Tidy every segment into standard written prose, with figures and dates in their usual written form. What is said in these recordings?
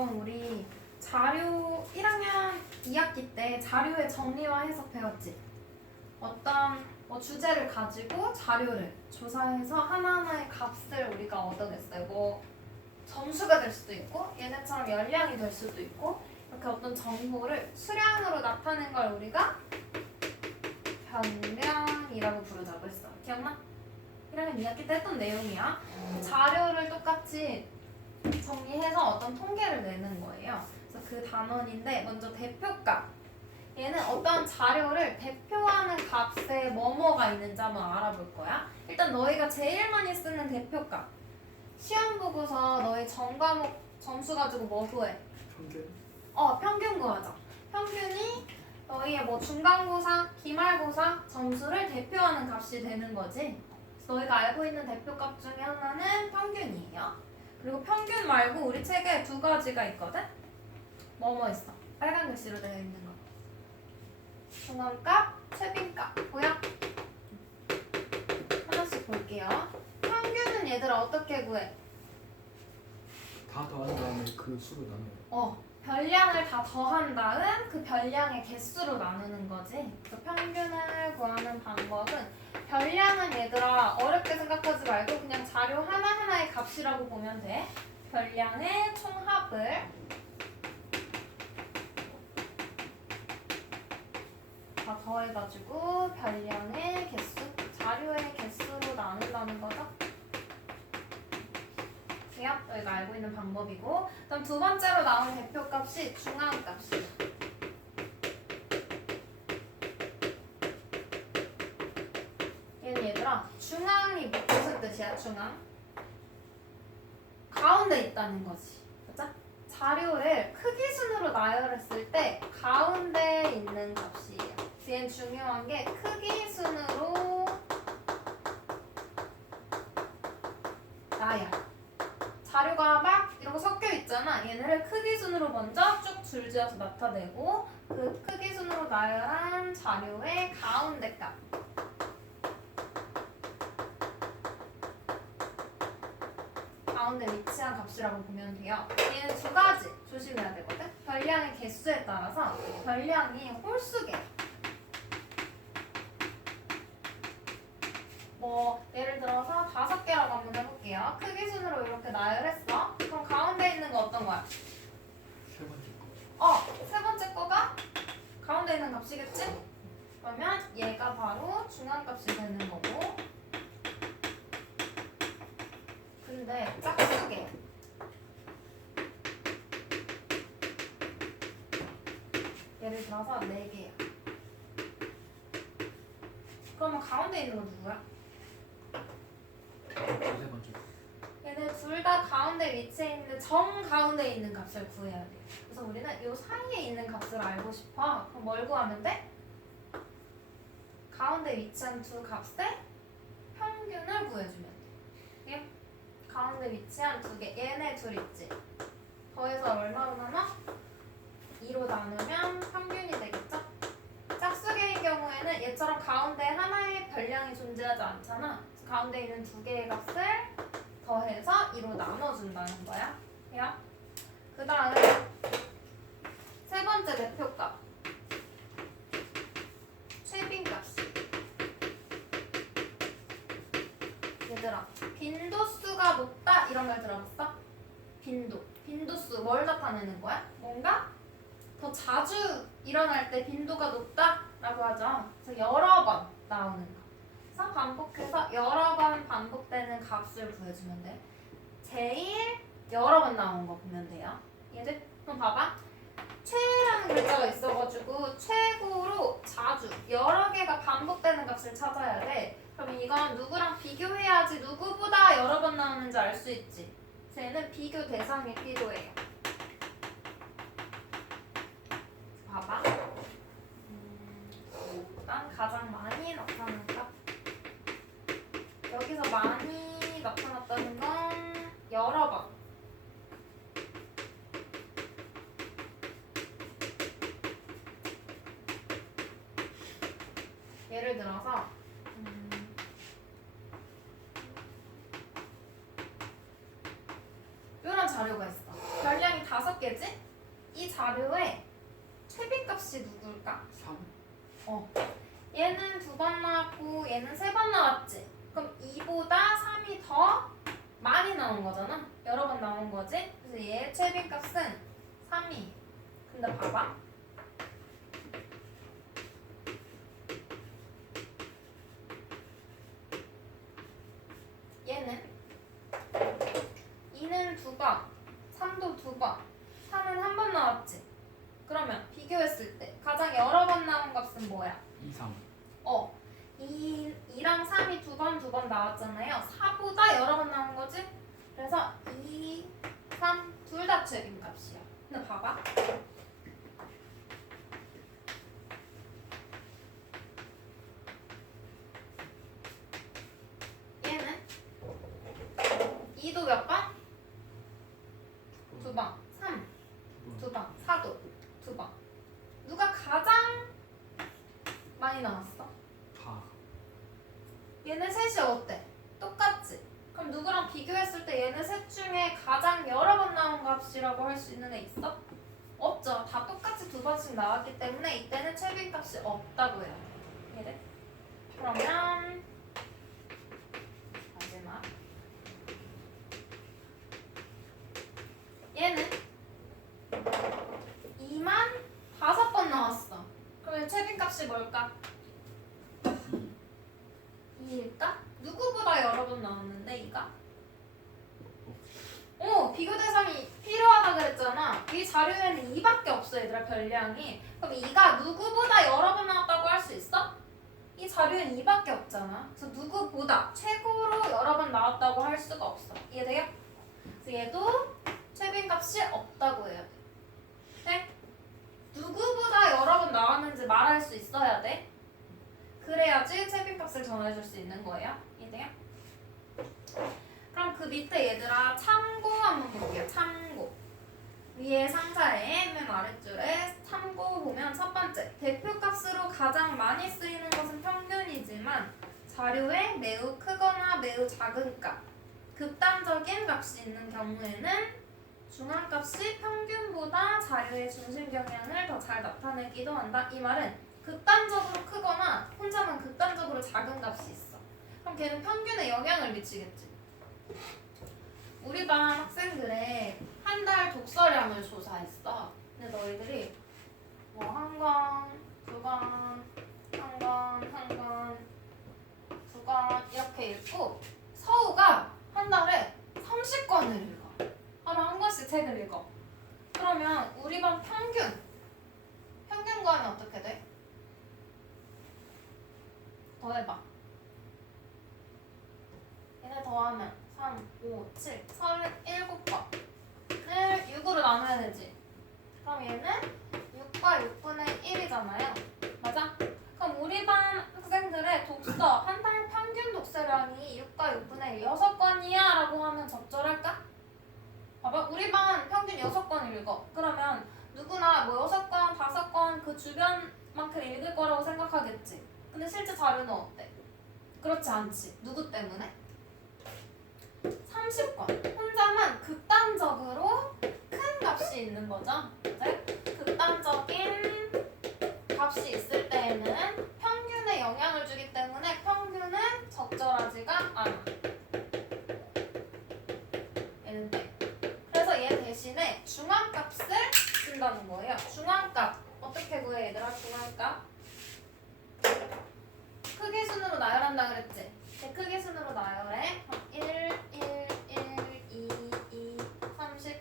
이건 우리 자료 1학년 2학기 때 자료의 정리와 해석 배웠지? 어떤 주제를 가지고 자료를 조사해서 하나하나의 값을 우리가 얻어냈어요. 뭐 점수가 될 수도 있고 얘네처럼 열량이 될 수도 있고 이렇게 어떤 정보를 수량으로 나타낸 걸 우리가 변량이라고 부르자고 했어. 기억나? 1학년 2학기 때 했던 내용이야. 자료를 똑같이 정리해서 어떤 통계를 내는 거예요. 그래서 그 단원인데 먼저 대표값. 얘는 어떤 자료를 대표하는 값에 뭐뭐가 있는지 한번 알아볼 거야. 일단 너희가 제일 많이 쓰는 대표값. 시험 보고서 너희 전과목 점수 가지고 뭐 구해? 평균? 평균 구하자. 평균이 너희의 뭐 중간고사, 기말고사 점수를 대표하는 값이 되는 거지. 그래서 너희가 알고 있는 대표값 중에 하나는 평균이에요. 그리고 평균 말고 우리 책에 두 가지가 있거든? 뭐뭐 있어? 빨간 글씨로 되어 있는 거. 중간값, 최빈값. 보여? 하나씩 볼게요. 평균은 얘들아 어떻게 구해? 다 더한 다음에 그 수로 나눠요. 별량을 다 더한 다음 그 별량의 개수로 나누는 거지. 그래서 평균을 구하는 방법은 별량은 얘들아 어렵게 생각하지 말고 그냥 자료 하나하나의 값이라고 보면 돼. 별량의 총합을 다 더해가지고 별량의 개수, 자료의 개수로 나눈다는 거죠. 여기가 알고 있는 방법이고, 그다음 두 번째로 나온 대표값이 중앙값이에요. 얘는 얘들아 중앙이 무슨 뜻이야? 중앙? 가운데 있다는 거지. 그죠? 자료를 크기 순으로 나열했을 때 가운데 있는 값이에요. 얘는 중요한 게 크기 순으로 나열. 자료가 막 이렇게 섞여 있잖아. 얘네를 크기 순으로 먼저 쭉 줄지어서 나타내고 그 크기 순으로 나열한 자료의 가운데 값. 가운데 위치한 값이라고 보면 돼요. 얘는 두 가지 조심해야 되거든. 별량의 개수에 따라서 별량이 홀수개. 뭐 예를 들어서 5개라고 한번 해볼게요. 크기 순으로 이렇게 나열했어. 그럼 가운데 있는 거 어떤 거야? 세 번째 거. 세 번째 거가 가운데 있는 값이겠지? 그러면 얘가 바로 중앙값이 되는 거고. 근데 짝수개. 예를 들어서 4개야. 그러면 가운데 있는 건 누구야? 세 번째 거. 얘네 둘 다 가운데 위치해 있는데 정 가운데 있는 값을 구해야 돼. 그래서 우리는 이 사이에 있는 값을 알고 싶어. 그럼 뭘 구하면 돼? 가운데 위치한 두 값의 평균을 구해주면 돼. 예? 가운데 위치한 두 개. 얘네 둘 있지? 더해서 얼마로 나눠? 2로 나누면 평균이 되겠죠? 짝수개의 경우에는 얘처럼 가운데 하나의 별량이 존재하지 않잖아. 가운데 있는 두 개의 값을 더해서 2로 나눠준다는 거야. 해요? 그 다음 세 번째 대표값. 최빈값이. 얘들아, 빈도수가 높다 이런 말 들어봤어? 빈도수 뭘 나타내는 거야? 뭔가 더 자주 일어날 때 빈도가 높다라고 하죠. 그래서 여러 번 나오는 거. 그래서 반복해서 여러 번 반복되는 값을 구해주면 돼. 제일 여러 번 나온 거 보면 돼요. 얘들 그럼 봐봐. 최라는 글자가 있어가지고 최고로 자주 여러 개가 반복되는 값을 찾아야 돼. 그럼 이건 누구랑 비교해야지 누구보다 여러 번 나오는지 알 수 있지. 쟤는 비교 대상이 필요해요. 봐봐. 일단 가장 많이 나타난 값. 여기서 많이 나타났다는 건 여러 번. 예를 들어서 이런 자료가 있어. 별량이 5 개지? 이 자료에 최빈값이 누굴까? 3. 얘는 2번 나왔고 얘는 3번 나왔지? 그럼 2보다 3이 더 많이 나온 거잖아? 여러 번 나온 거지? 그래서 얘의 최빈값은 3이. 근데 봐봐. 얘는 2는 2번, 3도 2번, 3은 1번 나왔지? 그러면 비교했을 때 가장 여러 번 나온 값은 뭐야? 2, 3. 2랑 3이 2번 나왔잖아요. 4보다 여러 번 나온 거지? 그래서 2, 3 둘 다 최빈값이야. 근데 봐봐. 얘는 2도 몇 번? 2번. 3, 2번. 4도 2번. 누가 가장 많이 나왔어? 4. 얘네 셋이 어때? 똑같지? 그럼 누구랑 비교했을 때 얘네 셋 중에 가장 여러 번 나온 값이라고 할 수 있는 애 있어? 없죠. 다 똑같이 2번씩 나왔기 때문에 이때는 최빈값이 없다고 해요. 얘를. 그러면 마지막 얘는 2만 5번 나왔어. 그러면 최빈값이 뭘까? 2일까? 누구보다 여러 번 나왔는데 이가? 비교 대상이 필요하다 그랬잖아. 이 자료에는 2밖에 없어 얘들아 별량이. 그럼 이가 누구보다 여러 번 나왔다고 할 수 있어? 이 자료에는 2밖에 없잖아. 그래서 누구보다 최고로 여러 번 나왔다고 할 수가 없어. 이해돼요? 그래서 얘도 최빈값이 없다고 해요. 네? 누구보다 여러 번 나왔는지 말할 수 있어야 돼. 그래야지 최빈값을 정해줄 수 있는 거예요. 이해돼요? 그럼 그 밑에 얘들아 참고 한번 볼게요. 참고. 위에 상자에 맨 아랫줄에 참고 보면 첫 번째 대표값으로 가장 많이 쓰이는 것은 평균이지만 자료에 매우 크거나 매우 작은 값, 극단적인 값이 있는 경우에는 중앙값이 평균보다 자료의 중심 경향을 더 잘 나타내기도 한다. 이 말은 극단적으로 크거나 혼자만 극단적으로 작은 값이 있어. 그럼 걔는 평균에 영향을 미치겠지. 우리 반 학생들의 한 달 독서량을 조사했어. 근데 너희들이 뭐 한 권, 두 권, 한 권, 한 권, 두 권 이렇게 읽고 서우가 한 달에 30권을 읽어. 하루 한 권씩 책을 읽어. 그러면 우리 반 평균 구하면 어떻게 돼? 더해봐. 얘네 더하면 3, 5, 7, 37번을 6으로 나눠야 되지. 그럼 얘는 6과 6분의 1이잖아요. 맞아? 그럼 우리 반 학생들의 독서 한 달 평균 독서량이 6과 6분의 6권이야 라고 하면 적절할까? 봐봐. 우리 반 평균 6권 읽어. 그러면 누구나 뭐 6권, 5권 그 주변만큼 읽을 거라고 생각하겠지. 근데 실제 자료는 어때? 그렇지 않지. 누구 때문에? 30권. 혼자만 극단적으로 큰 값이 있는 거죠. 네? 극단적인 값이 있을 때에는 평균에 영향을 주기 때문에 평균은 적절하지가 않아. 얘는 돼. 그래서 얘 대신에 중앙값을 쓴다는 거예요. 중앙값. 어떻게 구해 얘들아? 중앙값. 크기 순으로 나열한다 그랬지? 크기 순으로 나열해. 1, 1, 1, 2, 2, 30.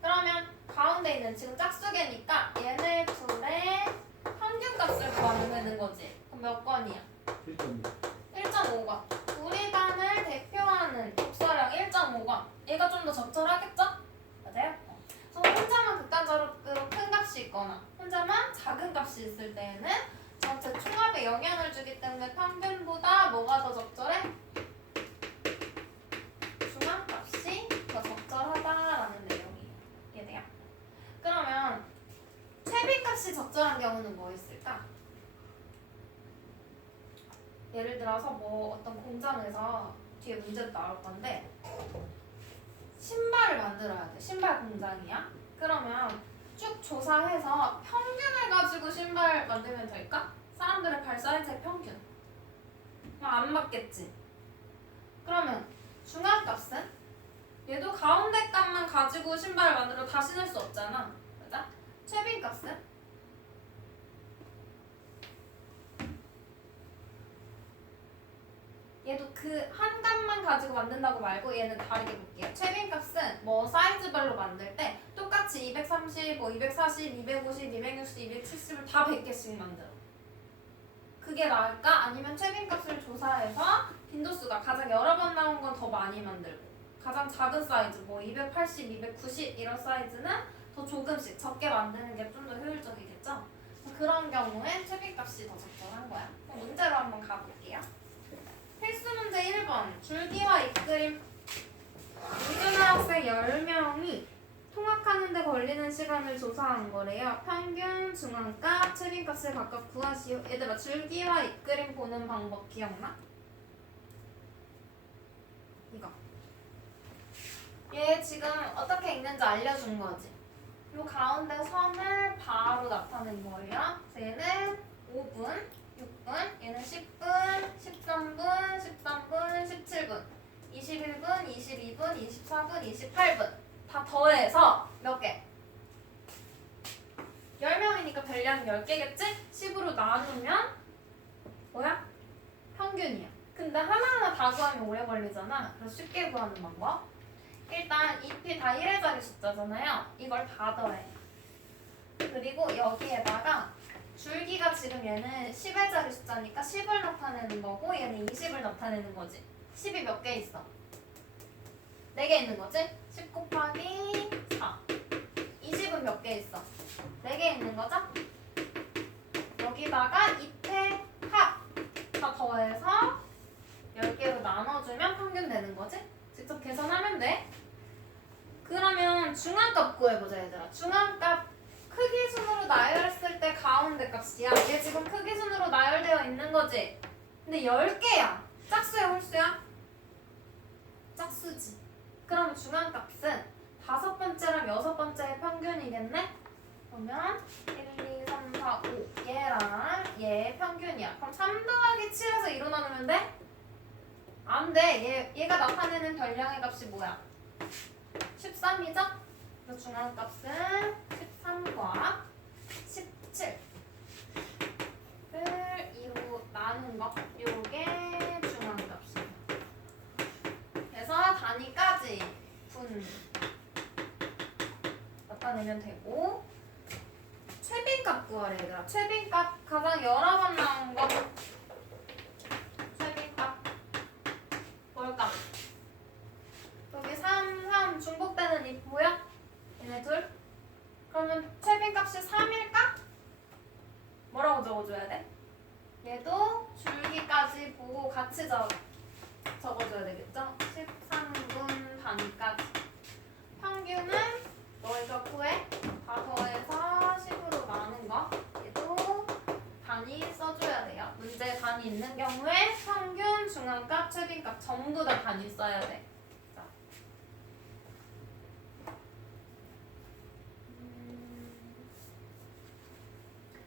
그러면 가운데 있는 지금 짝수개니까 얘네 둘의 평균값을 구하면 되는 거지. 그럼 몇 건이야? 1.6. 1.5건. 우리 반을 대표하는 독서량 1.5건. 얘가 좀 더 적절하겠죠? 맞아요? 그래서 혼자만 극단적으로 큰 값이 있거나 혼자만 작은 값이 있을 때에는 전체 총합에 영향을 주기 때문에 평균보다 뭐가 더 적절해? 중앙값이 더 적절하다라는 내용이에요. 이해돼요? 그러면 최빈값이 적절한 경우는 뭐 있을까? 예를 들어서 뭐 어떤 공장에서 뒤에 문제도 나올 건데 신발을 만들어야 돼. 신발 공장이야. 그러면 쭉 조사해서 평균을 가지고 신발 만들면 될까? 사람들의 발 사이즈의 평균. 안 맞겠지? 그러면 중앙값은? 얘도 가운데 값만 가지고 신발을 만들어 다 신을 수 없잖아. 맞아? 최빈값은? 얘도 그 한 값만 가지고 만든다고 말고 얘는 다르게 볼게요. 최빈값은 뭐 사이즈별로 만들 때 똑같이 230, 뭐 240, 250, 260, 270을 다 100개씩 만들어. 그게 나을까? 아니면 최빈값을 조사해서 빈도수가 가장 여러 번 나온 건 더 많이 만들고 가장 작은 사이즈 뭐 280, 290 이런 사이즈는 더 조금씩 적게 만드는 게 좀 더 효율적이겠죠? 그런 경우엔 최빈값이 더 적절한 거야. 그럼 문제로 한번 가볼게요. 필수 문제 1번 줄기와 입그림 중고등학생 10명이 통학하는 데 걸리는 시간을 조사한 거래요. 평균, 중앙값, 최빈값을 각각 구하시오. 얘들아 줄기와 입그림 보는 방법 기억나? 이거 얘 지금 어떻게 읽는지 알려준 거지. 요 가운데 선을 바로 나타낸 거예요. 얘는 5분, 6분, 얘는 10분, 13분, 13분, 17분, 21분, 22분, 24분, 28분 다 더해서 몇 개? 10명이니까 별량 10개겠지? 10으로 나누면 뭐야? 평균이야. 근데 하나하나 다 구하면 오래 걸리잖아. 그래서 쉽게 구하는 방법. 일단 잎이 다 1의 자리 숫자잖아요. 이걸 다 더해. 그리고 여기에다가 줄기가 지금 얘는 10의 자리 숫자니까 10을 나타내는 거고 얘는 20을 나타내는 거지. 10이 몇 개 있어? 4개 있는 거지? 10 곱하기 4. 20은 몇 개 있어? 4개 있는 거죠? 여기다가 잎의 합 다 더해서 10개로 나눠주면 평균 되는 거지? 직접 계산하면 돼. 그러면 중앙값 구해보자 얘들아. 중앙값 크기 순으로 나열했을 때 가운데 값이야. 얘 지금 크기 순으로 나열되어 있는 거지? 근데 10개야. 짝수야 홀수야? 짝수지. 그럼 중앙값은 5번째랑 6번째의 평균이겠네? 그러면 1, 2, 3, 4, 5 얘랑 얘의 평균이야. 그럼 3 더하기 7에서 2로 나누면 돼? 안 돼. 얘가 나타내는 별량의 값이 뭐야? 13이죠? 그래서 중앙값은 13과 17을 2로 나눈 거. 요게 중앙값이야. 그래서 단위까지 분 나타내면 되고 최빈값 구하래 얘들아. 최빈값 가장 여러 번 나온 거. 최빈값 뭘까? 여기 3 중복되는 이 보여? 얘네 둘? 그러면 최빈값이 3일까? 뭐라고 적어줘야 돼? 얘도 줄기까지 보고 같이 적어줘야 되겠죠? 13분 단위까지. 평균은 너희가 구해? 다 더해서 10으로 나눈 거. 얘도 단위 써줘야 돼요. 문제 단위 있는 경우에 평균, 중앙값, 최빈값 전부 다 단위 써야 돼. 자.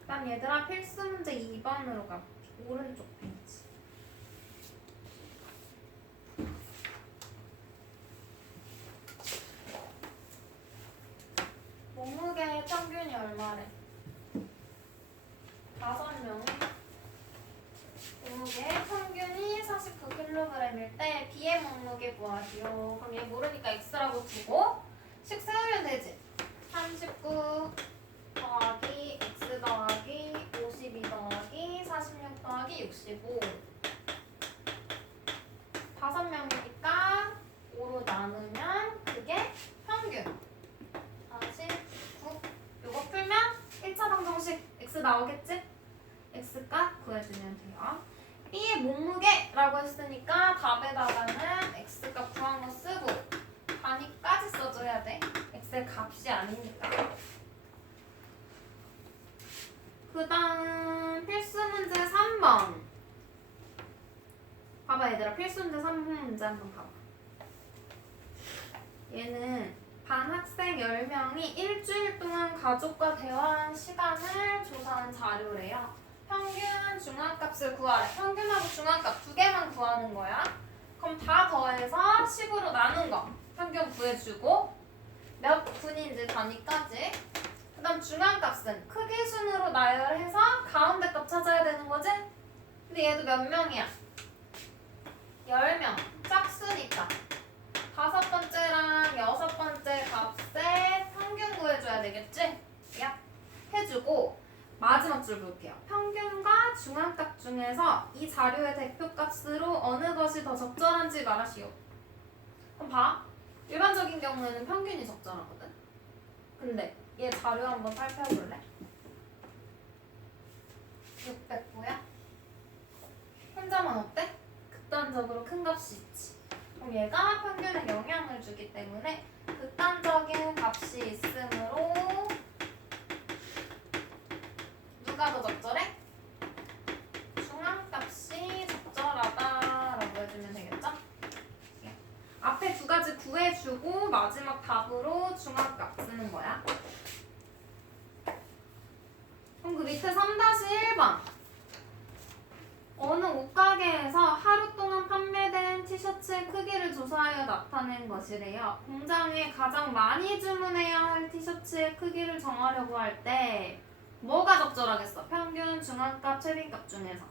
그다음 얘들아 필수 문제 2번으로 가. 오른쪽 페이지. 몸무게의 평균이 얼마래? 5명이 몸무게 평균이 49kg일 때 B의 몸무게 구하시오. 그럼 얘 모르니까 X라고 두고 식 세우면 되지. 39 더하기 X 더하기 52 더하기 46 더하기 65 5명이니까 5로 나누면 그게 평균 49. 요거 풀면 1차 방정식 X 나오겠지? X값 구해주면 돼요. B의 몸무게라고 했으니까 답에다가는 X값 구한 거 쓰고 단위까지 써줘야 돼. X의 값이 아니니까. 그 다음 필수 문제 3번. 봐봐 얘들아 필수 문제 3번 문제 한번 봐봐. 얘는 반 학생 10명이 일주일 동안 가족과 대화한 시간을 조사한 자료래요. 평균 중앙값을 구하래. 평균하고 중앙값 두 개만 구하는 거야. 그럼 다 더해서 10으로 나눈 거. 평균 구해주고 몇 분인지 단위까지. 그 다음 중앙값은 크기 순으로 나열해서 가운데 값 찾아야 되는 거지? 근데 얘도 몇 명이야? 10명. 짝수니까. 다섯 번째랑 여섯 번째 값에 평균 구해줘야 되겠지? 야, 해주고 마지막 줄 볼게요. 평균과 중앙값 중에서 이 자료의 대표값으로 어느 것이 더 적절한지 말하시오. 그럼 봐. 일반적인 경우에는 평균이 적절하거든. 근데 얘 자료 한번 살펴볼래? 600보야? 혼자만 어때? 극단적으로 큰 값이 있지. 그럼 얘가 평균에 영향을 주기 때문에 극단적인 값이 있으므로 누가 더 적절해? 중앙값이 적절하다라고 해주면 되겠죠? 앞에 두 가지 구해주고 마지막 답으로 중앙값 쓰는 거야. 그럼 그 밑에 3-1번 어느 옷가게에서 하루 동안 판매된 티셔츠의 크기를 조사하여 나타낸 것이래요. 공장에 가장 많이 주문해야 할 티셔츠의 크기를 정하려고 할 때 뭐가 적절하겠어? 평균, 중앙값, 최빈값 중에서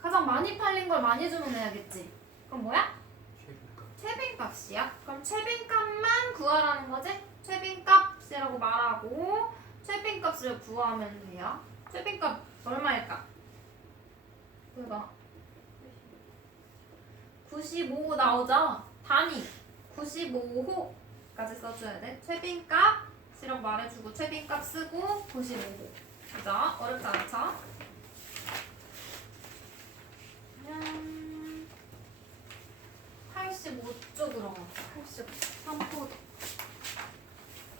가장 많이 팔린 걸 많이 주문해야겠지. 그럼 뭐야? 최빈값. 최빈값이야? 그럼 최빈값만 구하라는 거지? 최빈값이라고 말하고 최빈값을 구하면 돼요. 최빈값 얼마일까? 그거 95호 나오죠? 단위 95호까지 써줘야 돼. 최빈값이라고 말해주고 최빈값 쓰고 95호. 그죠? 어렵지 않죠? 85쪽으로 83포도